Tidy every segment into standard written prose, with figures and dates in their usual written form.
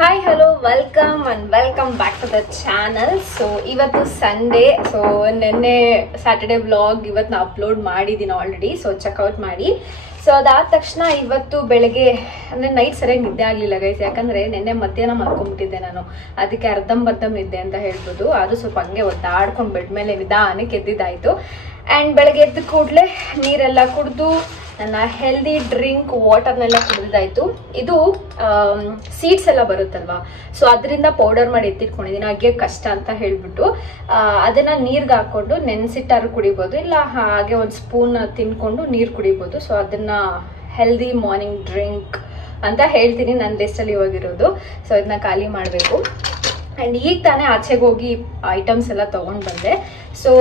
Hi hello welcome and welcome back to the channel. So ಇವತ್ತು Sunday. So ನಿನ್ನೆ Saturday vlog ಇವತ್ತು ನಾ upload ಮಾಡಿದ್ದೀನಿ ಆಲ್ರೆಡಿ. ಸೊ ಚೆಕ್ಔಟ್ ಮಾಡಿ. ಸೊ ಅದಾದ ತಕ್ಷಣ ಇವತ್ತು ಬೆಳಗ್ಗೆ ಅಂದ್ರೆ ನೈಟ್ ಸರಿಯಾಗಿ ನಿದ್ದೆ ಆಗ್ಲಿಲ್ಲ ಗೈಸ್. ಯಾಕಂದ್ರೆ ನಿನ್ನೆ ಮಧ್ಯಾಹ್ನ ಮಲ್ಕೊಂಡ್ಬಿಟ್ಟಿದ್ದೆ ನಾನು. ಅದಕ್ಕೆ ಅರ್ಧಂಬರ್ಧಂ ನಿದ್ದೆ ಅಂತ ಹೇಳ್ಬೋದು. ಅದು ಸ್ವಲ್ಪ ಹಂಗೆ ಒದ್ದಾಡ್ಕೊಂಡು ಬೆಡ್ ಮೇಲೆ ನಿಧಾನಕ್ಕೆ ಎದ್ದಿದ್ದಾಯ್ತು. ಆ್ಯಂಡ್ ಬೆಳಗ್ಗೆ ಎದ್ದ ಕೂಡಲೇ ನೀರೆಲ್ಲ ಕುಡಿದು ನನ್ನ ಹೆಲ್ದಿ ಡ್ರಿಂಕ್ ವಾಟರ್ನೆಲ್ಲ ಕುಡಿದಾಯ್ತು. ಇದು ಸೀಡ್ಸ್ ಎಲ್ಲ ಬರುತ್ತಲ್ವಾ, ಸೊ ಅದರಿಂದ ಪೌಡರ್ ಮಾಡಿ ಎತ್ತಿಟ್ಕೊಂಡಿದ್ದೀನಿ. ಹಾಗೆ ಕಷ್ಟ ಅಂತ ಹೇಳ್ಬಿಟ್ಟು ಅದನ್ನ ನೀರ್ಗೆ ಹಾಕೊಂಡು ನೆನೆಸಿಟ್ಟಾರು ಕುಡಿಬೋದು, ಇಲ್ಲ ಹಾಗೆ ಒಂದು ಸ್ಪೂನ್ ತಿನ್ಕೊಂಡು ನೀರು ಕುಡಿಬೋದು. ಸೊ ಅದನ್ನ ಹೆಲ್ದಿ ಮಾರ್ನಿಂಗ್ ಡ್ರಿಂಕ್ ಅಂತ ಹೇಳ್ತೀನಿ ನನ್ನ ಲಿಸ್ಟಲ್ಲಿ ಇವಾಗಿರೋದು. ಸೊ ಇದನ್ನ ಖಾಲಿ ಮಾಡಬೇಕು. ಆ್ಯಂಡ್ ಈಗ ತಾನೇ ಆಚೆಗೆ ಹೋಗಿ ಐಟಮ್ಸ್ ಎಲ್ಲ ತೊಗೊಂಡು ಬಂದೆ. ಸೊ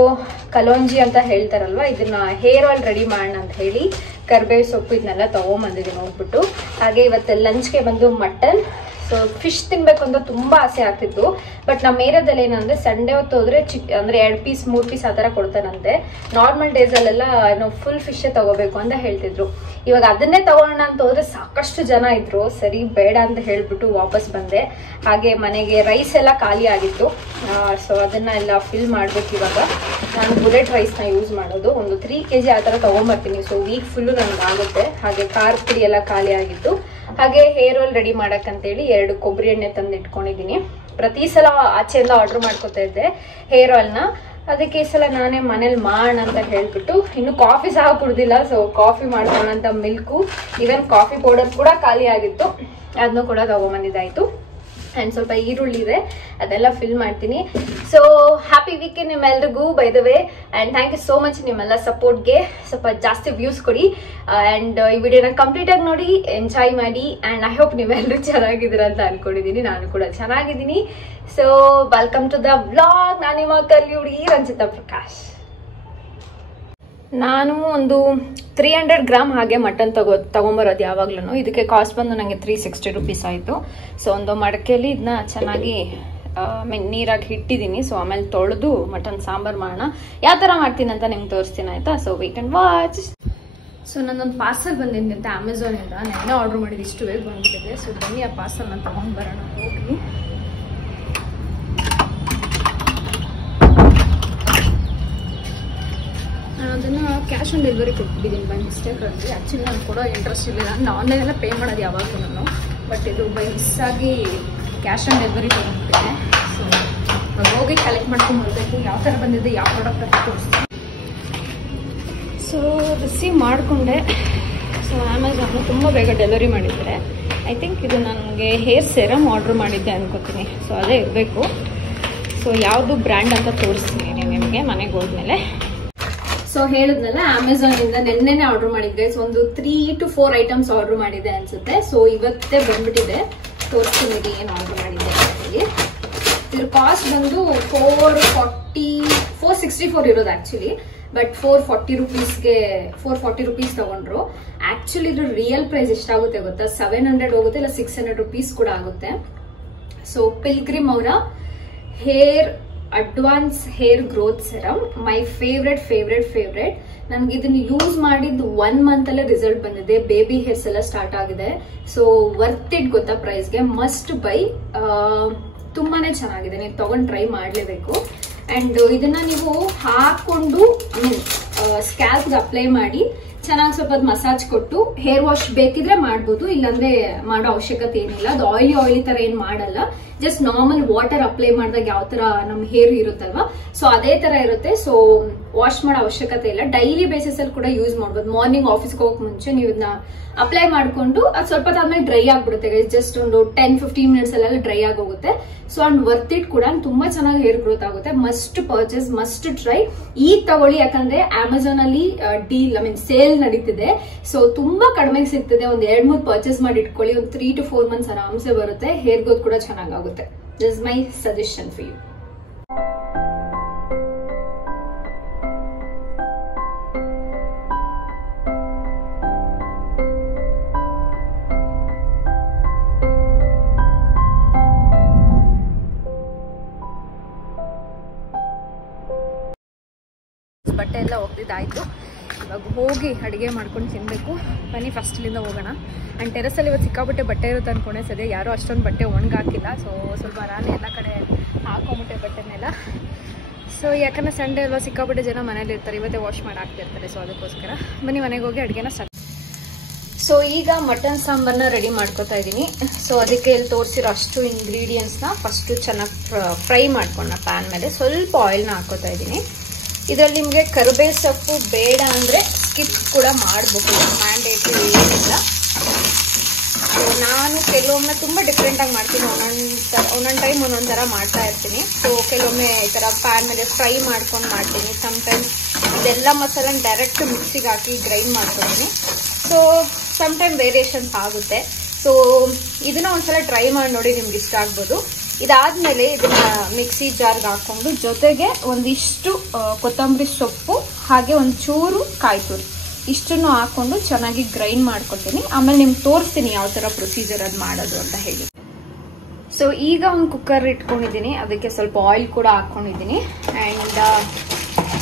ಕಲೋಂಜಿ ಅಂತ ಹೇಳ್ತಾರಲ್ವ, ಇದನ್ನ ಹೇರ್ ಆಯಿಲ್ ರೆಡಿ ಮಾಡೋಣ ಅಂತ ಹೇಳಿ ಕರ್ಬೇವು ಸೊಪ್ಪು ಇದನ್ನೆಲ್ಲ ತೊಗೊಂಬಂದಿದ್ದೀನಿ ಹೋಗ್ಬಿಟ್ಟು. ಹಾಗೆ ಇವತ್ತು ಲಂಚ್ಗೆ ಬಂದು ಮಟನ್. ಸೊ ಫಿಶ್ ತಿನ್ಬೇಕು ಅಂತ ತುಂಬ ಆಸೆ ಆಗ್ತಿತ್ತು. ಬಟ್ ನಮ್ಮ ಏರಿಯಾದಲ್ಲಿ ಏನಂದ್ರೆ ಸಂಡೇ ಹೊತ್ತು ಹೋದ್ರೆ ಅಂದ್ರೆ 2 ಪೀಸ್ 3 ಪೀಸ್ ಆ ಥರ ಕೊಡ್ತಾನಂತೆ. ನಾರ್ಮಲ್ ಡೇಸಲ್ಲೆಲ್ಲ ನಾವು ಫುಲ್ ಫಿಶೇ ತಗೋಬೇಕು ಅಂತ ಹೇಳ್ತಿದ್ರು. ಇವಾಗ ಅದನ್ನೇ ತಗೊಳ್ಳೋಣ ಅಂತ ಹೋದ್ರೆ ಸಾಕಷ್ಟು ಜನ ಇದ್ರು. ಸರಿ ಬೇಡ ಅಂತ ಹೇಳ್ಬಿಟ್ಟು ವಾಪಸ್ ಬಂದೆ. ಹಾಗೆ ಮನೆಗೆ ರೈಸ್ ಎಲ್ಲ ಖಾಲಿ ಆಗಿತ್ತು. ಸೊ ಅದನ್ನ ಎಲ್ಲ ಫಿಲ್ ಮಾಡ್ಬೇಕು. ಇವಾಗ ನಾನು ಬುಲೆಟ್ ರೈಸ್ನ ಯೂಸ್ ಮಾಡೋದು. ಒಂದು 3 kg ಆ ಥರ ತೊಗೊಂಬರ್ತೀನಿ. ಸೊ ವೀಕ್ ಫುಲ್ಲು ನನಗೆ ಆಗುತ್ತೆ. ಹಾಗೆ ಖಾರ ಪುಡಿ ಎಲ್ಲ ಖಾಲಿ ಆಗಿತ್ತು. ಹಾಗೆ ಹೇರ್ ಆಯಿಲ್ ರೆಡಿ ಮಾಡಕ್ಕಂತೇಳಿ 2 ಕೊಬ್ಬರಿ ಎಣ್ಣೆ ತಂದು ಇಟ್ಕೊಂಡಿದ್ದೀನಿ. ಪ್ರತಿ ಸಲ ಆಚೆಯಿಂದ ಆರ್ಡರ್ ಮಾಡ್ಕೊತಾ ಇದ್ದೆ ಹೇರ್ ಆಯಿಲ್ನ. ಅದಕ್ಕೆ ಈ ಸಲ ನಾನೇ ಮನೇಲಿ ಮಾಡೋಣ ಅಂತ ಹೇಳ್ಬಿಟ್ಟು, ಇನ್ನು ಕಾಫಿ ಸಹ ಕುಡ್ದಿಲ್ಲ. ಸೊ ಕಾಫಿ ಮಾಡ್ಕೊಳ್ಳೋಂಥ ಮಿಲ್ಕು, ಈವನ್ ಕಾಫಿ ಪೌಡರ್ ಕೂಡ ಖಾಲಿ ಆಗಿತ್ತು, ಅದನ್ನು ಕೂಡ ತಗೊಂಬಂದಿದ್ದಾಯ್ತು. ಆ್ಯಂಡ್ ಸ್ವಲ್ಪ ಈರುಳ್ಳಿ ಇದೆ, ಅದೆಲ್ಲ ಫಿಲ್ ಮಾಡ್ತೀನಿ. ಸೊ ಹ್ಯಾಪಿ ವೀಕೆಂಡ್ ನಿಮ್ಮೆಲ್ರಿಗೂ by the way. And thank you so much ನಿಮ್ಮೆಲ್ಲ ಸಪೋರ್ಟ್ಗೆ. ಸ್ವಲ್ಪ ಜಾಸ್ತಿ ವ್ಯೂಸ್ ಕೊಡಿ. ಆ್ಯಂಡ್ ಈ ವಿಡಿಯೋನ ಕಂಪ್ಲೀಟಾಗಿ ನೋಡಿ, ಎಂಜಾಯ್ ಮಾಡಿ. ಆ್ಯಂಡ್ ಐ ಹೋಪ್ ನೀವೆಲ್ಲರೂ ಚೆನ್ನಾಗಿದ್ದೀರ ಅಂತ ಅನ್ಕೊಂಡಿದ್ದೀನಿ. ನಾನು ಕೂಡ ಚೆನ್ನಾಗಿದ್ದೀನಿ. So welcome to the vlog. ನಾನು ನಿಮ್ಮ ಕಲಿಯುಡಿ ರಂಜಿತಾ ಪ್ರಕಾಶ್. ನಾನು ಒಂದು 300 ಗ್ರಾಮ್ ಹಾಗೆ ಮಟನ್ ತಗೊಂಬರೋದು ಯಾವಾಗ್ಲೂ. ಇದಕ್ಕೆ ಕಾಸ್ಟ್ ಬಂದು ನನಗೆ 360 ರುಪೀಸ್ ಆಯಿತು. ಸೊ ಒಂದು ಮಡಕೆಯಲ್ಲಿ ಇದನ್ನ ಚೆನ್ನಾಗಿ ನೀರಾಗಿ ಇಟ್ಟಿದ್ದೀನಿ. ಸೊ ಆಮೇಲೆ ತೊಳೆದು ಮಟನ್ ಸಾಂಬಾರು ಮಾಡೋಣ. ಯಾವ ಥರ ಮಾಡ್ತೀನಿ ಅಂತ ನಿಮ್ಗೆ ತೋರಿಸ್ತೀನಿ, ಆಯ್ತಾ? So wait and watch. So ನನ್ನೊಂದು ಪಾರ್ಸಲ್ ಬಂದಿದ್ದೆ ಅಂತ ಅಮೆಝಾನಿಂದ. ನೆನ್ನೆ ಆರ್ಡರ್ ಮಾಡಿದ್ದು, ಇಷ್ಟು ಬೇಗ ಬಂದ್ಬಿಟ್ಟಿದೆ. ಸೊ ಬನ್ನಿ ಆ ಪಾರ್ಸಲ್ನ ತೊಗೊಂಡು ಬರೋಣ ಹೋಗಿ. ಅದನ್ನು ಕ್ಯಾಶ್ ಆನ್ ಡೆಲಿವರಿ ಕೊಟ್ಬಿಟ್ಟಿದ್ದೀನಿ ಬೈ ಮಿಸ್ಟೇಕಲ್ಲಿ. ಆ್ಯಕ್ಚುಲಿ ನಾನು ಕೊಡೋ ಇಂಟ್ರೆಸ್ಟ್ ಇಲ್ಲ. ನಾನು ಆನ್ಲೈನೆಲ್ಲ ಪೇ ಮಾಡೋದು ಯಾವಾಗಲೂ ನಾನು. ಬಟ್ ಇದು ಬೈ ಮಿಸ್ಸಾಗಿ ಕ್ಯಾಶ್ ಆನ್ ಡೆಲಿವರಿ ತೊಗೊಂಡ್ಬಿಟ್ಟಿದೆ. ಸೊ ಹೋಗಿ ಕಲೆಕ್ಟ್ ಮಾಡ್ಕೊಂಡು ಬರಬೇಕು. ಯಾವ ಥರ ಬಂದಿದೆ, ಯಾವ ಪ್ರಾಡಕ್ಟ್ ಅಂತ ತೋರಿಸ್ತೀನಿ. ಸೊ ರಿಸೀವ್ ಮಾಡಿಕೊಂಡೆ. ಸೊ ಅಮೆಝಾನು ತುಂಬ ಬೇಗ ಡೆಲಿವರಿ ಮಾಡಿದ್ದಾರೆ. ಐ ಥಿಂಕ್ ಇದು ನನಗೆ ಹೇರ್ ಸೆರಮ್ ಆರ್ಡ್ರ್ ಮಾಡಿದ್ದೆ ಅನ್ಕೋತೀನಿ. ಸೊ ಅದೇ ಇರಬೇಕು. ಸೊ ಯಾವುದು ಬ್ರ್ಯಾಂಡ್ ಅಂತ ತೋರಿಸ್ತೀನಿ ನಿಮಗೆ ಮನೆಗೆ ಹೋದ್ಮೇಲೆ. ಸೊ ಹೇಳಿದ್ನಲ್ಲ, ಅಮೆಝಾನಿಂದ ನೆನ್ನೆನೆ ಆರ್ಡರ್ ಮಾಡಿದ್ದೆ. ಸೊ ಒಂದು 3 to 4 ಐಟಮ್ಸ್ ಆರ್ಡರ್ ಮಾಡಿದ್ದೆ ಅನ್ಸುತ್ತೆ. ಸೊ ಇವತ್ತೇ ಬಂದ್ಬಿಟ್ಟಿದೆ. ತೋರಿಸ್ತೀನಿ ಏನು ಆರ್ಡರ್ ಮಾಡಿದ್ದೆ ಅಂತೇಳಿ. ಇದ್ರ ಕಾಸ್ಟ್ ಬಂದು 464 ಇರೋದು ಆಕ್ಚುಲಿ. ಬಟ್ 440 ರುಪೀಸ್ ತಗೊಂಡ್ರು. ಆಕ್ಚುಲಿ ಇದ್ರ ರಿಯಲ್ ಪ್ರೈಸ್ ಎಷ್ಟಾಗುತ್ತೆ ಗೊತ್ತಾ? 700 ಹೋಗುತ್ತೆ, ಇಲ್ಲ 600 ರುಪೀಸ್ ಕೂಡ ಆಗುತ್ತೆ. ಸೊ ಪಿಲ್ಗ್ರಿಮ್ ಅವರ hair advance hair growth serum, my favourite. ನನ್ಗೆ ಇದನ್ನ ಯೂಸ್ ಮಾಡಿದ್ದು 1 ಮಂತ್ ಅಲ್ಲೇ ರಿಸಲ್ಟ್ ಬಂದಿದೆ. ಬೇಬಿ ಹೇರ್ಸ್ ಎಲ್ಲ ಸ್ಟಾರ್ಟ್ ಆಗಿದೆ. ಸೊ ವರ್ತ್ ಇಟ್ ಗೊತ್ತಾ ಪ್ರೈಸ್ಗೆ. Must by. ತುಂಬಾನೇ ಚೆನ್ನಾಗಿದೆ. ನೀವು ತಗೊಂಡು ಟ್ರೈ ಮಾಡಲೇಬೇಕು. ಅಂಡ್ ಇದನ್ನ ನೀವು ಹಾಕೊಂಡು ಸ್ಕ್ಯಾಲ್ಪ್ಗೆ ಅಪ್ಲೈ ಮಾಡಿ ಚೆನ್ನಾಗಿ ಸ್ವಲ್ಪ ಮಸಾಜ್ ಕೊಟ್ಟು ಹೇರ್ ವಾಶ್ ಬೇಕಿದ್ರೆ ಮಾಡ್ಬೋದು, ಇಲ್ಲಾಂದ್ರೆ ಮಾಡೋ ಅವಶ್ಯಕತೆ ಏನಿಲ್ಲ. ಅದು ಆಯಿಲಿ ತರ ಏನ್ ಮಾಡಲ್ಲ. ಜಸ್ಟ್ ನಾರ್ಮಲ್ ವಾಟರ್ ಅಪ್ಲೈ ಮಾಡಿದಾಗ ಯಾವ ತರ ನಮ್ ಹೇರ್ ಇರುತ್ತಲ್ವಾ, ಸೊ ಅದೇ ತರ ಇರುತ್ತೆ. ಸೊ ವಾಶ್ ಮಾಡೋ ಅವಶ್ಯಕತೆ ಇಲ್ಲ. ಡೈಲಿ ಬೇಸಿಸ್ ಅಲ್ಲಿ ಕೂಡ ಯೂಸ್ ಮಾಡ್ಬೋದು. ಮಾರ್ನಿಂಗ್ ಆಫೀಸ್ಗೆ ಹೋಗಕ್ ಮುಂಚೆ ನೀವು ಇದನ್ನ ಅಪ್ಲೈ ಮಾಡ್ಕೊಂಡು ಅದು ಸ್ವಲ್ಪ ಆದ್ಮೇಲೆ ಡ್ರೈ ಆಗ್ಬಿಡುತ್ತೆ. ಜಸ್ಟ್ ಒಂದು 10-15 ಮಿನಿಟ್ಸ್ ಅಲ್ಲೆಲ್ಲ ಡ್ರೈ ಆಗೋಗುತ್ತೆ. ಸೊ ಅಂಡ್ ವರ್ತ್ ಇಟ್ ಕೂಡ. ತುಂಬಾ ಚೆನ್ನಾಗಿ ಹೇರ್ ಗ್ರೋತ್ ಆಗುತ್ತೆ. Must purchase, must try. ಈಗ ತಗೊಳ್ಳಿ, ಯಾಕಂದ್ರೆ ಅಮೆಝಾನ್ ಅಲ್ಲಿ ಸೇಲ್ ನಡೀತಿದೆ. ಸೊ ತುಂಬಾ ಕಡಿಮೆಗೆ ಸಿಗ್ತದೆ. ಒಂದ್ 2-3 ಪರ್ಚೇಸ್ ಮಾಡಿ ಇಟ್ಕೊಳ್ಳಿ. ಒಂದು 3 to 4 ಮಂತ್ಸ್ ಆರಾಮ್ಸೆ ಬರುತ್ತೆ. ಹೇರ್ ಗ್ರೋತ್ ಕೂಡ ಚೆನ್ನಾಗುತ್ತೆ. This is my suggestion for you. ಬಟ್ಟೆ ಎಲ್ಲ ಒಗ್ದಿದ್ದಾಯ್ತು. ಇವಾಗ ಹೋಗಿ ಅಡುಗೆ ಮಾಡ್ಕೊಂಡು ತಿನ್ನಬೇಕು. ಬನ್ನಿ ಫಸ್ಟ್ ಇಲ್ಲಿಂದ ಹೋಗೋಣ. ಆ್ಯಂಡ್ ಟೆರಸಲ್ಲಿ ಇವತ್ತು ಸಿಕ್ಕಾಪಟ್ಟೆ ಬಟ್ಟೆ ಇರುತ್ತೆ ಅಂದ್ಕೊಂಡೆ, ಸದ್ಯ ಯಾರೂ ಅಷ್ಟೊಂದು ಬಟ್ಟೆ ಒಣಗಾಕಿಲ್ಲ. ಸೊ ಸ್ವಲ್ಪ ನಾನೇ ಎಲ್ಲ ಕಡೆ ಹಾಕೊಂಬಿಟ್ಟೆ ಬಟ್ಟೆನೆಲ್ಲ. ಸೊ ಯಾಕಂದರೆ ಸಂಡೇ ಅಲ್ವಾ, ಸಿಕ್ಕಾಪಟ್ಟೆ ಜನ ಮನೇಲಿ ಇರ್ತಾರೆ, ಇವತ್ತೇ ವಾಶ್ ಮಾಡಿ ಹಾಕ್ತಿರ್ತಾರೆ. ಸೊ ಅದಕ್ಕೋಸ್ಕರ ಬನ್ನಿ ಮನೆಗೆ ಹೋಗಿ ಅಡುಗೆನ ಸ್ಟಾರ್ಟ್. ಸೊ ಈಗ ಮಟನ್ ಸಾಂಬಾರನ್ನ ರೆಡಿ ಮಾಡ್ಕೊತಾ ಇದ್ದೀನಿ. ಸೊ ಅದಕ್ಕೆ ಇಲ್ಲಿ ತೋರಿಸಿರೋ ಅಷ್ಟು ಇಂಗ್ರೀಡಿಯೆಂಟ್ಸ್ನ ಫಸ್ಟು ಚೆನ್ನಾಗಿ ಫ್ರೈ ಮಾಡ್ಕೊಂಡ ಪ್ಯಾನ್ ಮೇಲೆ ಸ್ವಲ್ಪ ಆಯಿಲ್ನ ಹಾಕೋತಾ ಇದ್ದೀನಿ. ಇದರಲ್ಲಿ ನಿಮಗೆ ಕರಿಬೇವು ಸೊಪ್ಪು ಬೇಡ ಅಂದರೆ ಸ್ಕಿಪ್ ಕೂಡ ಮಾಡಬಹುದು, ಮ್ಯಾಂಡೇಟ್ರಿ ಏನಿಲ್ಲ. ಸೊ ನಾನು ಕೆಲವೊಮ್ಮೆ ತುಂಬ ಡಿಫ್ರೆಂಟಾಗಿ ಮಾಡ್ತೀನಿ, ಒಂದೊಂದು ಟೈಮ್ ಒಂದೊಂದು ಥರ ಮಾಡ್ತಾ ಇರ್ತೀನಿ. ಸೊ ಕೆಲವೊಮ್ಮೆ ಈ ಥರ ಪ್ಯಾನ್ ಮೇಲೆ ಫ್ರೈ ಮಾಡ್ಕೊಂಡು ಮಾಡ್ತೀನಿ. ಸಮ್ಟೈಮ್ಸ್ ಇದೆಲ್ಲ ಮಸಾಲ ಡೈರೆಕ್ಟ್ ಮಿಕ್ಸಿಗೆ ಹಾಕಿ ಗ್ರೈಂಡ್ ಮಾಡ್ಕೊತೀನಿ. ಸೊ ಸಮ್ಟೈಮ್ ವೇರಿಯೇಷನ್ಸ್ ಆಗುತ್ತೆ. ಸೊ ಇದನ್ನ ಒಂದ್ಸಲ ಟ್ರೈ ಮಾಡಿ ನೋಡಿ, ನಿಮ್ಗೆ ಇಷ್ಟ ಆಗ್ಬೋದು. ಇದಾದ್ಮೇಲೆ ಇದನ್ನ ಮಿಕ್ಸಿ ಜಾರ್ಗೆ ಹಾಕೊಂಡು ಜೊತೆಗೆ ಒಂದಿಷ್ಟು ಕೊತ್ತಂಬರಿ ಸೊಪ್ಪು ಹಾಗೆ ಒಂಚೂರು ಕಾಯಿ ತುರಿ ಇಷ್ಟನ್ನು ಹಾಕೊಂಡು ಚೆನ್ನಾಗಿ ಗ್ರೈಂಡ್ ಮಾಡ್ಕೊತೀನಿ. ಆಮೇಲೆ ನಿಮ್ಗೆ ತೋರಿಸ್ತೀನಿ ಯಾವ ಥರ ಪ್ರೊಸೀಜರ್ ಅದು ಮಾಡೋದು ಅಂತ ಹೇಳಿ. ಸೊ ಈಗ ಒಂದು ಕುಕ್ಕರ್ ಇಟ್ಕೊಂಡಿದ್ದೀನಿ, ಅದಕ್ಕೆ ಸ್ವಲ್ಪ ಆಯಿಲ್ ಕೂಡ ಹಾಕ್ಕೊಂಡಿದ್ದೀನಿ. ಆ್ಯಂಡ್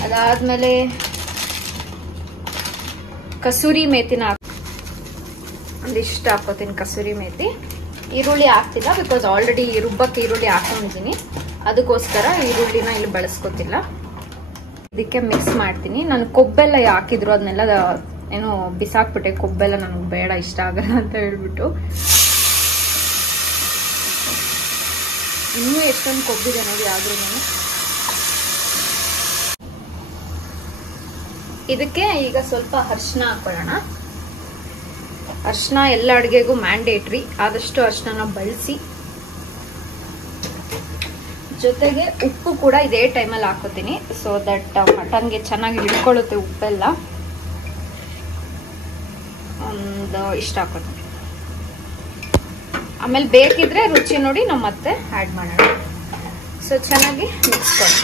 ಅದಾದಮೇಲೆ ಕಸೂರಿ ಮೇಥಿನ ಒಂದಿಷ್ಟು ಹಾಕೋತೀನಿ. ಕಸೂರಿ ಮೇಥಿ, ಈರುಳ್ಳಿ ಹಾಕ್ತಿಲ್ಲ ಬಿಕಾಸ್ ಆಲ್ರೆಡಿ ರುಬ್ಬಕ್ಕೆ ಈರುಳ್ಳಿ ಹಾಕೊಂಡಿದ್ದೀನಿ, ಅದಕ್ಕೋಸ್ಕರ ಈರುಳ್ಳಿನ ಇಲ್ಲಿ ಬಳಸ್ಕೊತಿಲ್ಲ. ಇದಕ್ಕೆ ಮಿಕ್ಸ್ ಮಾಡ್ತೀನಿ. ನಾನು ಕೊಬ್ಬೆಲ್ಲ ಹಾಕಿದ್ರು ಅದನ್ನೆಲ್ಲ ಏನೋ ಬಿಸಾಕ್ಬಿಟ್ಟೆ. ಕೊಬ್ಬೆಲ್ಲ ನನಗೆ ಬೇಡ, ಇಷ್ಟ ಆಗಲ್ಲ ಅಂತ ಹೇಳ್ಬಿಟ್ಟು. ಇನ್ನೂ ಎಷ್ಟೊಂದು ಕೊಬ್ಬಿದೆ ನೋಡಿ. ಆದ್ರೂ ನಾನು ಇದಕ್ಕೆ ಈಗ ಸ್ವಲ್ಪ ಅರಿಶಿನ ಹಾಕೊಳ್ಳೋಣ. ಅರಿಶಿನ ಎಲ್ಲ ಅಡುಗೆಗೂ ಮ್ಯಾಂಡೇಟ್ರಿ, ಆದಷ್ಟು ಅರಿಶಿನ ಬಳಸಿ. ಜೊತೆಗೆ ಉಪ್ಪು ಕೂಡ ಇದೇ ಟೈಮಲ್ಲಿ ಹಾಕೋತೀನಿ, ಸೊ ದಟ್ ಮಟನ್ಗೆ ಚೆನ್ನಾಗಿ ಹಿಡ್ಕೊಳ್ಳುತ್ತೆ ಉಪ್ಪೆಲ್ಲ. ಒಂದು ಇಷ್ಟ ಹಾಕೋತೀನಿ. ಆಮೇಲೆ ಬೇಕಿದ್ರೆ ರುಚಿ ನೋಡಿ ನಾವು ಮತ್ತೆ ಆ್ಯಡ್ ಮಾಡೋಣ. ಸೊ ಚೆನ್ನಾಗಿ ಮಿಕ್ಸ್ ಮಾಡಿ.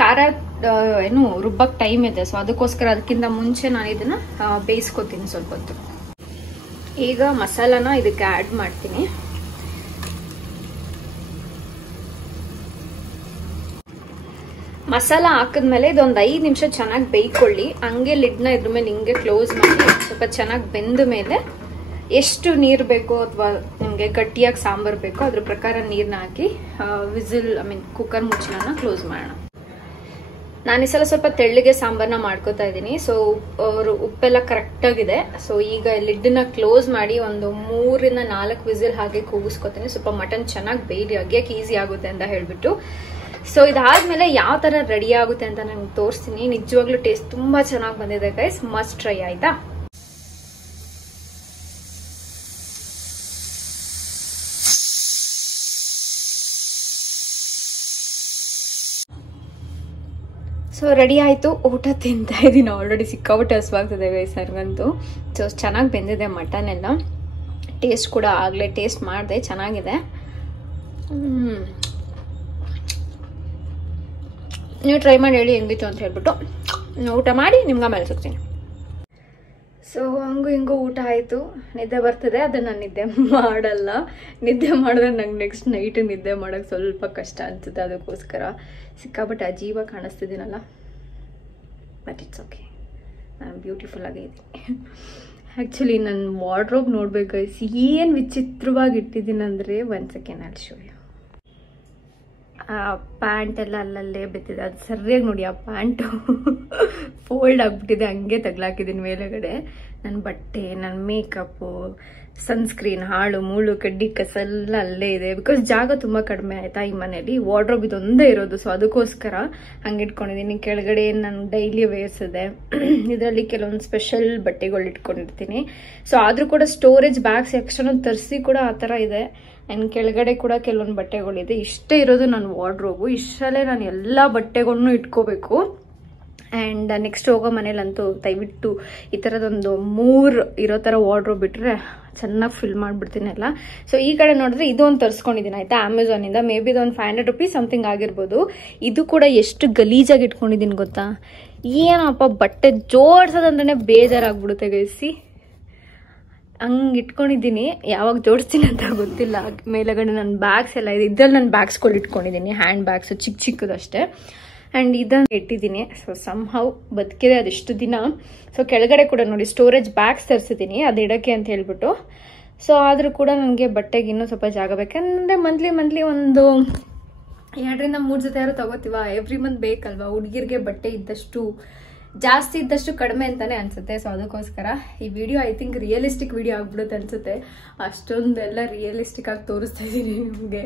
ಖಾರ ಏನು ರುಬ್ಬಕ್ಕೆ ಟೈಮ್ ಇದೆ, ಸೊ ಅದಕ್ಕೋಸ್ಕರ ಅದಕ್ಕಿಂತ ಮುಂಚೆ ನಾನು ಇದನ್ನ ಬೇಯಿಸ್ಕೊತೀನಿ ಸ್ವಲ್ಪ ಹೊತ್ತು. ಈಗ ಮಸಾಲಾನ ಇದಕ್ಕೆ ಆ್ಯಡ್ ಮಾಡ್ತೀನಿ. ಮಸಾಲ ಹಾಕಿದ್ಮೇಲೆ ಇದೊಂದು 5 ನಿಮಿಷ ಚೆನ್ನಾಗಿ ಬೇಯ್ಕೊಳ್ಳಿ. ಹಂಗೆ ಲಿಡ್ನ ಇದ್ರ ಮೇಲೆ ಹಿಂಗೆ ಕ್ಲೋಸ್ ಮಾಡಿ ಸ್ವಲ್ಪ ಚೆನ್ನಾಗಿ ಬೆಂದ ಮೇಲೆ ಎಷ್ಟು ನೀರು ಬೇಕೋ ಅಥವಾ ನಿಮಗೆ ಗಟ್ಟಿಯಾಗಿ ಸಾಂಬಾರು ಬೇಕೋ ಅದ್ರ ಪ್ರಕಾರ ನೀರನ್ನ ಹಾಕಿ ವಿಸಿಲ್ ಕುಕ್ಕರ್ ಮುಚ್ಚಳನ ಕ್ಲೋಸ್ ಮಾಡೋಣ. ನಾನು ಈ ಸಲ ಸ್ವಲ್ಪ ತೆಳ್ಳಗೆ ಸಾಂಬಾರನ್ನ ಮಾಡ್ಕೋತಾ ಇದ್ದೀನಿ. ಸೊ ಉಪ್ಪೆಲ್ಲ ಕರೆಕ್ಟಾಗಿದೆ. ಸೊ ಈಗ ಲಿಡ್ನ ಕ್ಲೋಸ್ ಮಾಡಿ ಒಂದು 3 ಇಂದ 4 ವಿಸಿಲ್ ಹಾಗೆ ಕೂಗಿಸ್ಕೊತೀನಿ. ಸ್ವಲ್ಪ ಮಟನ್ ಚೆನ್ನಾಗಿ ಬೇಯ್ಲಿ, ಅಗ್ಯಕ್ಕೆ ಈಸಿ ಆಗುತ್ತೆ ಅಂತ ಹೇಳ್ಬಿಟ್ಟು. ಸೊ ಇದಾದ್ಮೇಲೆ ಯಾವ ತರ ರೆಡಿ ಆಗುತ್ತೆ ಅಂತ ನಾನು ತೋರಿಸ್ತೀನಿ. ನಿಜವಾಗ್ಲೂ ಟೇಸ್ಟ್ ತುಂಬಾ ಚೆನ್ನಾಗಿ ಬಂದಿದೆ ಗೈಸ್, ಮಸ್ಟ್ ಟ್ರೈ. ಆಯ್ತಾ? ಸೊ ರೆಡಿ ಆಯಿತು, ಊಟ ತಿಂತಾ ಇದ್ದೀನಿ. ಆಲ್ರೆಡಿ ಸಿಕ್ಕಾಪಟ್ಟೆ ಹಸುವಾಗ್ತದೆ ಗೈಸ್ ನನಗಂತೂ. ಸೊ ಚೆನ್ನಾಗಿ ಬೆಂದಿದೆ ಮಟನ್ ಎಲ್ಲ. ಟೇಸ್ಟ್ ಕೂಡ ಆಗಲೇ ಟೇಸ್ಟ್ ಮಾಡಿದೆ, ಚೆನ್ನಾಗಿದೆ. ನೀವು ಟ್ರೈ ಮಾಡಿ ಹೇಳಿ ಹೆಂಗಿತ್ತು ಅಂತ ಹೇಳ್ಬಿಟ್ಟು. ಊಟ ಮಾಡಿ ನಿಮ್ಗೆ ಆಮೇಲೆ ಸಿಗ್ತೀನಿ. ಸೊ ಹಂಗೂ ಹಿಂಗೂ ಊಟ ಆಯಿತು. ನಿದ್ದೆ ಬರ್ತದೆ, ಅದನ್ನು ನಾನು ನಿದ್ದೆ ಮಾಡಲ್ಲ. ನಿದ್ದೆ ಮಾಡಿದ್ರೆ ನಂಗೆ ನೆಕ್ಸ್ಟ್ ನೈಟ್ ನಿದ್ದೆ ಮಾಡೋಕ್ಕೆ ಸ್ವಲ್ಪ ಕಷ್ಟ ಅನಿಸುತ್ತೆ. ಅದಕ್ಕೋಸ್ಕರ ಸಿಕ್ಕಾಪಟ್ಟೆ ಅಜೀವ ಕಾಣಿಸ್ತಿದ್ದೀನಲ್ಲ, ಬಟ್ ಇಟ್ಸ್ ಓಕೆ, ನಾನು ಬ್ಯೂಟಿಫುಲ್ ಆಗೇ ಇದ್ದೀನಿ. ಆ್ಯಕ್ಚುಲಿ ನನ್ನ ವಾರ್ಡ್ರೋಬ್ ನೋಡ್ಬೇಕು ಗೈಸ್, ಏನು ವಿಚಿತ್ರವಾಗಿ ಇಟ್ಟಿದ್ದೀನಿ ಅಂದರೆ, 1 ಸೆಕೆಂಡ್ ಅಲ್ಲಿ ಶೋ ಯು. ಆ ಪ್ಯಾಂಟ್ ಎಲ್ಲ ಅಲ್ಲಲ್ಲೇ ಬಿತ್ತಿದೆ, ಅದು ಸರಿಯಾಗಿ ನೋಡಿ. ಆ ಪ್ಯಾಂಟು ಫೋಲ್ಡ್ ಆಗಿಬಿಟ್ಟಿದೆ, ಹಂಗೆ ತಗ್ಲಾಕಿದ್ದೀನಿ ಮೇಲೆಗಡೆ. ನನ್ನ ಬಟ್ಟೆ, ನನ್ನ ಮೇಕಪ್ಪು, ಸನ್ಸ್ಕ್ರೀನ್, ಹಾಳು ಮೂಳು ಕಡ್ಡಿ ಕಸ ಎಲ್ಲ ಅಲ್ಲೇ ಇದೆ. ಬಿಕಾಸ್ ಜಾಗ ತುಂಬ ಕಡಿಮೆ ಆಯಿತಾ ಈ ಮನೇಲಿ. ವಾರ್ಡ್ರೋಬ್ ಇದೊಂದೇ ಇರೋದು, ಸೊ ಅದಕ್ಕೋಸ್ಕರ ಹಂಗೆ ಇಟ್ಕೊಂಡಿದ್ದೀನಿ. ಕೆಳಗಡೆ ನಾನು ಡೈಲಿ ವೇರ್ಸ್ ಇದೆ, ಇದರಲ್ಲಿ ಕೆಲವೊಂದು ಸ್ಪೆಷಲ್ ಬಟ್ಟೆಗಳು ಇಟ್ಕೊಂಡಿರ್ತೀನಿ. ಸೊ ಆದರೂ ಕೂಡ ಸ್ಟೋರೇಜ್ ಬ್ಯಾಗ್ಸ್ ಎಕ್ಸ್ಟ್ರಾ ತರಿಸಿ ಕೂಡ ಆ ಥರ ಇದೆ. ಆ್ಯಂಡ್ ಕೆಳಗಡೆ ಕೂಡ ಕೆಲವೊಂದು ಬಟ್ಟೆಗಳಿದೆ. ಇಷ್ಟೇ ಇರೋದು ನನ್ನ ವಾರ್ಡ್ರೋಬು. ಇಷ್ಟರಲ್ಲೇ ನಾನು ಎಲ್ಲ ಬಟ್ಟೆಗಳನ್ನೂ ಇಟ್ಕೋಬೇಕು. ಆ್ಯಂಡ್ ನೆಕ್ಸ್ಟ್ ಹೋಗೋ ಮನೇಲಂತೂ ದಯವಿಟ್ಟು ಈ ಥರದೊಂದು 3 ಇರೋ ಥರ ವಾರ್ಡ್ರೋಬ್ ಬಿಟ್ಟರೆ ಚೆನ್ನಾಗಿ ಫಿಲ್ ಮಾಡಿಬಿಡ್ತೀನಿ ಎಲ್ಲ. ಸೊ ಈ ಕಡೆ ನೋಡಿದ್ರೆ ಇದು ಒಂದು ತರಿಸ್ಕೊಂಡಿದ್ದೀನಿ ಆಯಿತಾ, ಅಮೆಝಾನಿಂದ. ಮೇ ಬಿ ಇದೊಂದು 500 ರೂಪೀಸ್ ಸಮಥಿಂಗ್ ಆಗಿರ್ಬೋದು. ಇದು ಕೂಡ ಎಷ್ಟು ಗಲೀಜಾಗಿ ಇಟ್ಕೊಂಡಿದ್ದೀನಿ ಗೊತ್ತಾ. ಏನಪ್ಪ ಬಟ್ಟೆ ಜೋಡ್ಸೋದಂದ್ರೆ ಬೇಜಾರಾಗ್ಬಿಡುತ್ತೆ ಗೈಸಿ. ಹಂಗೆ ಇಟ್ಕೊಂಡಿದ್ದೀನಿ. ಯಾವಾಗ ಜೋಡಿಸ್ತೀನಿ ಅಂತ ಗೊತ್ತಿಲ್ಲ. ಮೇಲೆಗಡೆ ನನ್ನ ಬ್ಯಾಗ್ಸ್ ಎಲ್ಲ ಇದೆ. ಇದ್ರಲ್ಲಿ ನನ್ನ ಬ್ಯಾಗ್ಸ್ಗಳು ಇಟ್ಕೊಂಡಿದ್ದೀನಿ, ಹ್ಯಾಂಡ್ ಬ್ಯಾಗ್ಸು ಚಿಕ್ಕ ಚಿಕ್ಕದಷ್ಟೇ. ಆ್ಯಂಡ್ ಇದನ್ನು ಇಟ್ಟಿದ್ದೀನಿ. ಸೊ ಸಮ್ಹೌ ಬದುಕಿದೆ ಅದೆಷ್ಟು ದಿನ. ಸೊ ಕೆಳಗಡೆ ಕೂಡ ನೋಡಿ ಸ್ಟೋರೇಜ್ ಬ್ಯಾಗ್ಸ್ ತರಿಸಿದ್ದೀನಿ ಅದು ಇಡೋಕ್ಕೆ ಅಂತ ಹೇಳ್ಬಿಟ್ಟು. ಸೊ ಆದರೂ ಕೂಡ ನನಗೆ ಬಟ್ಟೆಗೆ ಇನ್ನೂ ಸ್ವಲ್ಪ ಜಾಗ ಬೇಕಂದರೆ ಮಂತ್ಲಿ ಒಂದು 2 ರಿಂದ 3 ಜೊತೆ ಯಾರು ತಗೋತೀವ. ಎವ್ರಿ ಮಂತ್ ಬೇಕಲ್ವಾ. ಹುಡುಗಿರಿಗೆ ಬಟ್ಟೆ ಇದ್ದಷ್ಟು ಜಾಸ್ತಿ ಇದ್ದಷ್ಟು ಕಡಿಮೆ ಅಂತಾನೆ ಅನ್ಸುತ್ತೆ. ಸೊ ಅದಕ್ಕೋಸ್ಕರ ಈ video I think realistic video ಆಗ್ಬಿಡುತ್ತೆ ಅನ್ಸುತ್ತೆ. ಅಷ್ಟೊಂದೆಲ್ಲ ರಿಯಲಿಸ್ಟಿಕ್ ಆಗಿ ತೋರಿಸ್ತಾ ಇದ್ದೀನಿ ನಿಮಗೆ.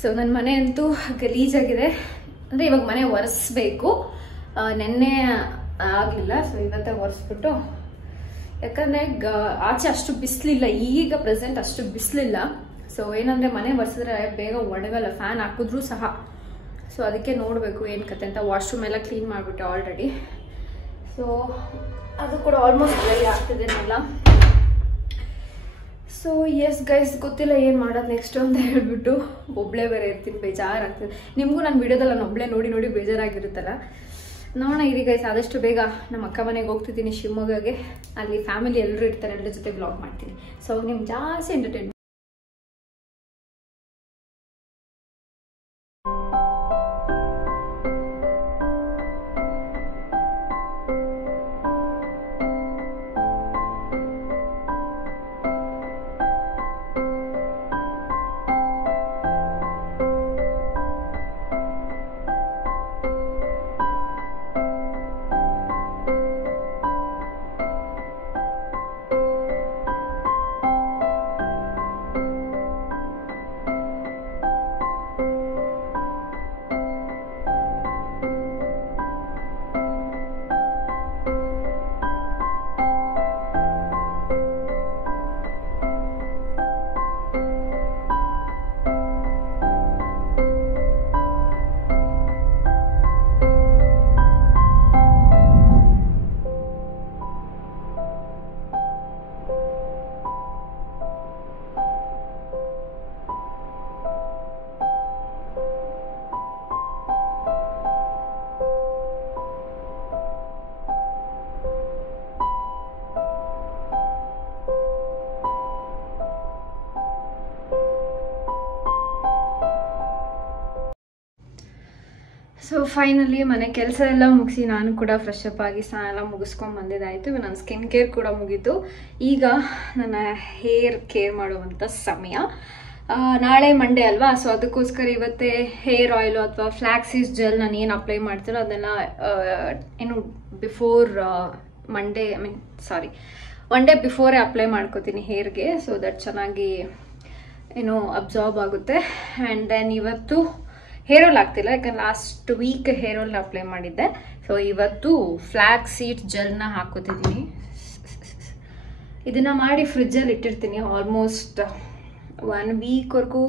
ಸೊ ನನ್ನ ಮನೆ ಅಂತೂ ಗಲೀಜಾಗಿದೆ. ಅಂದರೆ ಇವಾಗ ಮನೆ ಒರೆಸ್ಬೇಕು. ನೆನ್ನೆ ಆಗಲಿಲ್ಲ. ಸೊ ಇವತ್ತೇ ಒರೆಸ್ಬಿಟ್ಟು, ಯಾಕಂದರೆ ಆಚೆ ಅಷ್ಟು ಬಿಸಿಲಿಲ್ಲ ಈಗ ಪ್ರೆಸೆಂಟ್, ಅಷ್ಟು ಬಿಸಿಲಿಲ್ಲ. ಸೊ ಏನಂದರೆ ಮನೆ ಒರೆಸಿದ್ರೆ ಬೇಗ ಒಣಗಲ್ಲ, ಫ್ಯಾನ್ ಹಾಕಿದ್ರೂ ಸಹ. ಸೊ ಅದಕ್ಕೆ ನೋಡಬೇಕು ಏನು ಕತೆ ಅಂತ. ವಾಶ್ರೂಮ್ ಎಲ್ಲ ಕ್ಲೀನ್ ಮಾಡಿಬಿಟ್ಟೆ ಆಲ್ರೆಡಿ. ಸೊ ಅದು ಕೂಡ ಆಲ್ಮೋಸ್ಟ್ ರೆಡಿ ಆಗ್ತಿದ್ದೇನಲ್ಲ. ಸೊ ಎಸ್ ಗೈಸ್, ಗೊತ್ತಿಲ್ಲ ಏನು ಮಾಡೋದು ನೆಕ್ಸ್ಟ್ ಅಂತ ಹೇಳ್ಬಿಟ್ಟು. ಒಬ್ಬಳೇ ಬೇರೆ ಇರ್ತೀನಿ, ಬೇಜಾರಾಗ್ತದೆ. ನಿಮಗೂ ನನ್ನ ವಿಡಿಯೋದಲ್ಲಿ ನಾನು ಒಬ್ಬಳೇ ನೋಡಿ ಬೇಜಾರಾಗಿರುತ್ತಲ್ಲ. ನೋಡೋಣ ಇರಿ ಗೈಸ್, ಆದಷ್ಟು ಬೇಗ ನಮ್ಮ ಅಕ್ಕ ಮನೆಗೆ ಹೋಗ್ತಿದ್ದೀನಿ ಶಿವಮೊಗ್ಗಗೆ. ಅಲ್ಲಿ ಫ್ಯಾಮಿಲಿ ಎಲ್ಲರೂ ಇರ್ತಾರೆ, ಎಲ್ಲರ ಜೊತೆ ಬ್ಲಾಗ್ ಮಾಡ್ತೀನಿ. ಸೊ ನಿಮ್ಗೆ ಜಾಸ್ತಿ ಎಂಟರ್ಟೈನ್ಮೆಂಟ್. ಸೊ ಫೈನಲಿ ಮನೆ ಕೆಲಸ ಎಲ್ಲ ಮುಗಿಸಿ ನಾನು ಕೂಡ ಫ್ರೆಶ್ ಅಪ್ ಆಗಿ ಸ್ನಾನ ಎಲ್ಲ ಮುಗಿಸ್ಕೊಂಡು ಬಂದಿದ್ದಾಯಿತು. ನನ್ನ ಸ್ಕಿನ್ ಕೇರ್ ಕೂಡ ಮುಗೀತು. ಈಗ ನನ್ನ ಹೇರ್ ಕೇರ್ ಮಾಡುವಂಥ ಸಮಯ. ನಾಳೆ ಮಂಡೇ ಅಲ್ವಾ. ಸೊ ಅದಕ್ಕೋಸ್ಕರ ಇವತ್ತೇ ಹೇರ್ ಆಯಿಲು ಅಥವಾ ಫ್ಲ್ಯಾಕ್ಸೀಸ್ ಜೆಲ್ ನಾನು ಏನು ಅಪ್ಲೈ ಮಾಡ್ತೀನೋ ಅದನ್ನು ಏನು ಬಿಫೋರ್ ಮಂಡೇ ಒನ್ ಡೇ ಬಿಫೋರೇ ಅಪ್ಲೈ ಮಾಡ್ಕೋತೀನಿ ಹೇರ್ಗೆ. ಸೊ ದಟ್ ಚೆನ್ನಾಗಿ ಏನು ಅಬ್ಸಾರ್ಬ್ ಆಗುತ್ತೆ. ಆ್ಯಂಡ್ ದೆನ್ ಇವತ್ತು ಹೇರ್ ಆಯಿಲ್ ಆಗ್ತಿಲ್ಲ, ಯಾಕಂದ್ರೆ ಲಾಸ್ಟ್ ವೀಕ್ ಹೇರ್ ಆಯಿಲ್ನ ಅಪ್ಲೈ ಮಾಡಿದ್ದೆ. ಸೊ ಇವತ್ತು ಫ್ಲ್ಯಾಕ್ಸ್ ಸೀಡ್ ಜೆಲ್ನ ಹಾಕೋತಿದ್ದೀನಿ. ಇದನ್ನು ಮಾಡಿ ಫ್ರಿಜ್ಜಲ್ಲಿ ಇಟ್ಟಿರ್ತೀನಿ. ಆಲ್ಮೋಸ್ಟ್ 1 ವೀಕ್ವರೆಗೂ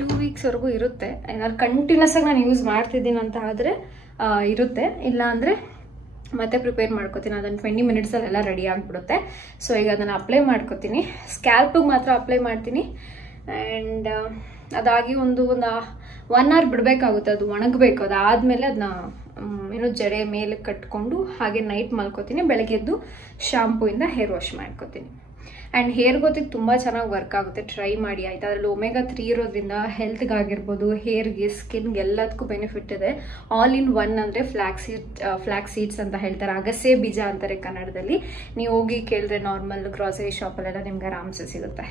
2 ವೀಕ್ಸ್ವರೆಗೂ ಇರುತ್ತೆ. ಏನಾದ್ರು ಕಂಟಿನ್ಯೂಸ್ ಆಗಿ ನಾನು ಯೂಸ್ ಮಾಡ್ತಿದ್ದೀನಿ ಅಂತ ಆದರೆ ಇರುತ್ತೆ. ಇಲ್ಲ ಅಂದರೆ ಮತ್ತೆ ಪ್ರಿಪೇರ್ ಮಾಡ್ಕೋತೀನಿ. ಅದನ್ನು 20 ಮಿನಿಟ್ಸಲ್ಲೆಲ್ಲ ರೆಡಿ ಆಗಿಬಿಡುತ್ತೆ. ಸೊ ಈಗ ಅದನ್ನು ಅಪ್ಲೈ ಮಾಡ್ಕೋತೀನಿ. ಸ್ಕ್ಯಾಲ್ಪಿಗೆ ಮಾತ್ರ ಅಪ್ಲೈ ಮಾಡ್ತೀನಿ. ಆ್ಯಂಡ್ ಅದಾಗಿ ಒಂದು 1 ಅವರ್ ಬಿಡಬೇಕಾಗುತ್ತೆ, ಅದು ಒಣಗಬೇಕು. ಅದಾದಮೇಲೆ ಅದನ್ನ ಏನೋ ಜಡೆ ಮೇಲೆ ಕಟ್ಕೊಂಡು ಹಾಗೆ ನೈಟ್ ಮಲ್ಕೋತೀನಿ. ಬೆಳಗ್ಗೆ ಎದ್ದು ಶಾಂಪೂಯಿಂದ ಹೇರ್ ವಾಶ್ ಮಾಡ್ಕೋತೀನಿ. ಆ್ಯಂಡ್ ಹೇರ್ ಗ್ರೋತಿಗೆ ತುಂಬ ಚೆನ್ನಾಗಿ ವರ್ಕ್ ಆಗುತ್ತೆ, ಟ್ರೈ ಮಾಡಿ ಆಯಿತಾ. ಅದರಲ್ಲಿ ಒಮೆಗಾ 3 ಇರೋದ್ರಿಂದ ಹೆಲ್ತ್ಗಾಗಿರ್ಬೋದು, ಹೇರ್ಗೆ, ಸ್ಕಿನ್ಗೆ ಎಲ್ಲದಕ್ಕೂ ಬೆನಿಫಿಟ್ ಇದೆ. ಆಲ್ ಇನ್ ಒನ್ ಅಂದರೆ ಫ್ಲ್ಯಾಕ್ಸ್ ಸೀಡ್ಸ್ ಅಂತ ಹೇಳ್ತಾರೆ, ಅಗಸೆ ಬೀಜ ಅಂತಾರೆ ಕನ್ನಡದಲ್ಲಿ. ನೀವು ಹೋಗಿ ಕೇಳಿದ್ರೆ ನಾರ್ಮಲ್ ಗ್ರಾಸರಿ ಶಾಪಲ್ಲೆಲ್ಲ ನಿಮ್ಗೆ ಆರಾಮ್ಸೆ ಸಿಗುತ್ತೆ.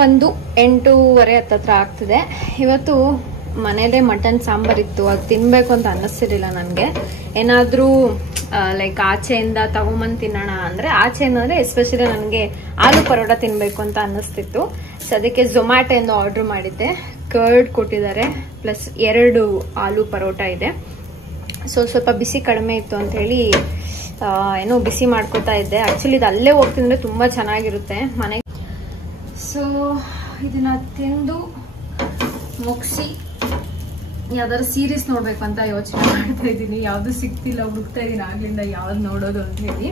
ಬಂದು 8:30 ಹತ್ತತ್ರ ಆಗ್ತಿದೆ. ಇವತ್ತು ಮನೇದೇ ಮಟನ್ ಸಾಂಬಾರ್ ಇತ್ತು, ಅದು ತಿನ್ಬೇಕು ಅಂತ ಅನ್ನಿಸ್ತಿರ್ಲಿಲ್ಲ ನನಗೆ. ಏನಾದ್ರೂ ಲೈಕ್ ಆಚೆಯಿಂದ ತಗೊಂಬಂದು ತಿನ್ನೋಣ ಅಂದ್ರೆ, ಆಚೆಯಿಂದ ಅಂದ್ರೆ ಎಸ್ಪೆಷಲಿ ನನಗೆ ಆಲೂ ಪರೋಟ ತಿನ್ಬೇಕು ಅಂತ ಅನ್ನಿಸ್ತಿತ್ತು. ಸೊ ಅದಕ್ಕೆ ಝೊಮ್ಯಾಟೊಯಿಂದ ಆರ್ಡರ್ ಮಾಡಿದ್ದೆ. ಕರ್ಡ್ ಕೊಟ್ಟಿದ್ದಾರೆ, ಪ್ಲಸ್ 2 ಆಲೂ ಪರೋಟ ಇದೆ. ಸ್ವಲ್ಪ ಬಿಸಿ ಕಡಿಮೆ ಇತ್ತು ಅಂತ ಹೇಳಿ ಏನೋ ಬಿಸಿ ಮಾಡ್ಕೋತಾ ಇದ್ದೆ. ಆಕ್ಚುಲಿ ಇದು ಅಲ್ಲೇ ಹೋಗ್ತಿದ್ರೆ ತುಂಬಾ ಚೆನ್ನಾಗಿರುತ್ತೆ ಮನೆಗೆ. ಸೊ ಇದನ್ನ ತಿಂದು ಮುಗಿಸಿ ಯಾವ್ದಾದ್ರು ಸೀರೀಸ್ ನೋಡ್ಬೇಕು ಅಂತ ಯೋಚನೆ ಮಾಡ್ತಾ ಇದ್ದೀನಿ. ಯಾವ್ದು ಸಿಗ್ತಿಲ್ಲ, ಹುಡುಕ್ತಾ ಇದೀನಿ ಆಗ್ಲಿಂದ ಯಾವ್ದು ನೋಡೋದು ಅಂತ ಹೇಳಿ.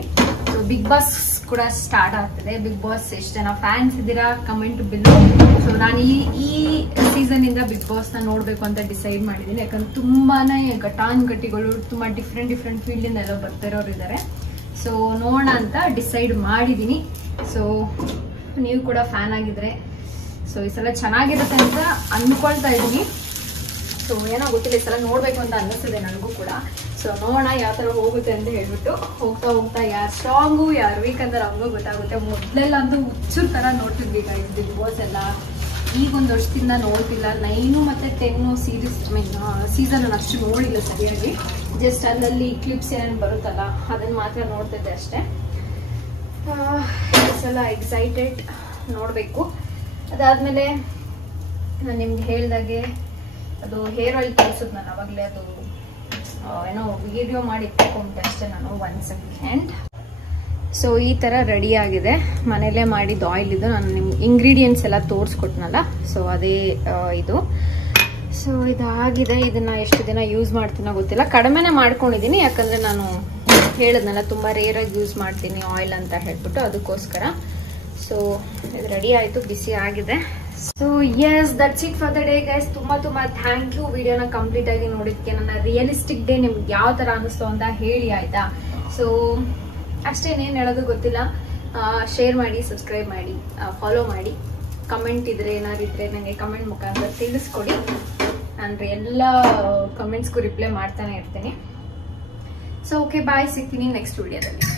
ಸೊ ಬಿಗ್ ಬಾಸ್ ಕೂಡ ಸ್ಟಾರ್ಟ್ ಆಗ್ತದೆ. ಬಿಗ್ ಬಾಸ್ ಎಷ್ಟು ಜನ ಫ್ಯಾನ್ಸ್ ಇದ್ದೀರಾ ಕಮೆಂಟ್ ಬಿಲ್ಲೋ. ಸೊ ನಾನು ಈ ಸೀಸನ್ ಇಂದ ಬಿಗ್ ಬಾಸ್ ನ ನೋಡ್ಬೇಕು ಅಂತ ಡಿಸೈಡ್ ಮಾಡಿದೀನಿ. ಯಾಕಂದ್ರೆ ತುಂಬಾನೇ ಘಟಾನುಘಟಿಗಳು, ತುಂಬಾ ಡಿಫ್ರೆಂಟ್ ಫೀಲ್ಡ್ ಇಂದ ಎಲ್ಲ ಬರ್ತಿರೋರು ಇದ್ದಾರೆ. ಸೊ ನೋಡೋಣ ಅಂತ ಡಿಸೈಡ್ ಮಾಡಿದೀನಿ. ಸೊ ನೀವು ಕೂಡ ಫ್ಯಾನ್ ಆಗಿದ್ರೆ ಸೊ ಈ ಸಲ ಚೆನ್ನಾಗಿರುತ್ತೆ ಅಂತ ಅನ್ಕೊಳ್ತಾ ಇದೀನಿ. ಸೊ ಏನೋ ಗೊತ್ತಿಲ್ಲ, ಈ ಸಲ ನೋಡ್ಬೇಕು ಅಂತ ಅನ್ನಿಸ್ತಿದೆ ನನಗೂ ಕೂಡ. ಸೊ ನೋಡೋಣ ಯಾವ ತರ ಹೋಗುತ್ತೆ ಅಂತ ಹೇಳ್ಬಿಟ್ಟು. ಹೋಗ್ತಾ ಯಾರು ಸ್ಟ್ರಾಂಗು ಯಾರು ವೀಕ್ ಅಂದ್ರೆ ನಮಗೂ ಗೊತ್ತಾಗುತ್ತೆ. ಮೊದಲೆಲ್ಲ ಅಂತೂ ಹುಚ್ಚೂರ್ ತರ ನೋಡ್ತಿದ್ವಿ ಬಿಗ್ ಬಾಸ್ ಎಲ್ಲ. ಈಗ ಒಂದು ವರ್ಷದಿಂದ ನೋಡ್ತಿಲ್ಲ. 9 ಮತ್ತೆ 10 ಸೀರೀಸ್ ಸೀಸನ್ ನಾನು ಅಷ್ಟು ನೋಡಿಲ್ಲ ಸರಿಯಾಗಿ. ಜಸ್ಟ್ ಅಲ್ಲಲ್ಲಿ ಕ್ಲಿಪ್ಸ್ ಏನೇನು ಬರುತ್ತಲ್ಲ ಅದನ್ನ ಮಾತ್ರ ನೋಡ್ತಿದ್ದೆ ಅಷ್ಟೇ. ಈ ಸಲ ಎಕ್ಸೈಟೆಡ್ ನೋಡ್ಬೇಕು. ಅದಾದ್ಮೇಲೆ ನಾನು ನಿಮ್ಗೆ ಹೇಳ್ದಾಗೆ ಅದು ಹೇರ್ ಆಯಿಲ್ ತೋರಿಸಿದ್ ನಾನು ಅವಾಗಲೇ, ಅದು ಏನೋ ವಿಡಿಯೋ ಮಾಡಿ ಇಟ್ಕೊಂಡೆ ಅಷ್ಟೇ ನಾನು 1 ಸೆಕೆಂಡ್. ಸೊ ಈ ತರ ರೆಡಿ ಆಗಿದೆ, ಮನೇಲೆ ಮಾಡಿದ್ದು ಆಯಿಲ್ ಇದು. ನಾನು ನಿಮ್ಗೆ ಇಂಗ್ರೀಡಿಯೆಂಟ್ಸ್ ಎಲ್ಲ ತೋರಿಸ್ಕೊಟ್ನಲ್ಲ, ಸೊ ಅದೇ ಇದು. ಸೊ ಇದಾಗಿದೆ. ಇದನ್ನ ಎಷ್ಟು ದಿನ ಯೂಸ್ ಮಾಡ್ತೀನೋ ಗೊತ್ತಿಲ್ಲ, ಕಡಿಮೆನೆ ಮಾಡ್ಕೊಂಡಿದ್ದೀನಿ. ಯಾಕಂದ್ರೆ ನಾನು ಹೇಳಿದ್ನಲ್ಲ ತುಂಬಾ ರೇರ್ ಆಗಿ ಯೂಸ್ ಮಾಡ್ತೀನಿ ಆಯಿಲ್ ಅಂತ ಹೇಳ್ಬಿಟ್ಟು, ಅದಕ್ಕೋಸ್ಕರ. ಸೊ ಇದು ರೆಡಿ ಆಯ್ತು, ಬಿಸಿ ಆಗಿದೆ. So yes, that's it for the day guys. ತುಂಬಾ ಥ್ಯಾಂಕ್ ಯು ವಿಡಿಯೋನ ಕಂಪ್ಲೀಟ್ ಆಗಿ ನೋಡಿದ್ಕೆ. ನನ್ನ ರಿಯಲಿಸ್ಟಿಕ್ ಡೇ ನಿಮ್ಗೆ ಯಾವ ತರ ಅನಿಸ್ತು ಅಂತ ಹೇಳಿ ಆಯ್ತಾ. ಸೊ ಅಷ್ಟೇನೇನು ಹೇಳೋದು ಗೊತ್ತಿಲ್ಲ. ಶೇರ್ ಮಾಡಿ, ಸಬ್ಸ್ಕ್ರೈಬ್ ಮಾಡಿ, ಫಾಲೋ ಮಾಡಿ. ಕಮೆಂಟ್ ಇದ್ರೆ ಏನಾದ್ರು ಇದ್ರೆ ನನಗೆ ಕಮೆಂಟ್ ಮುಖಾಂತರ ತಿಳಿಸ್ಕೊಡಿ. ನಾನು ಎಲ್ಲ ಕಮೆಂಟ್ಸ್ಗೂ ರಿಪ್ಲೈ ಮಾಡ್ತಾನೆ ಇರ್ತೀನಿ. ಸೊ ಓಕೆ, ಬಾಯ್, ಸಿಗ್ತೀನಿ ನೆಕ್ಸ್ಟ್ ವಿಡಿಯೋದಲ್ಲಿ.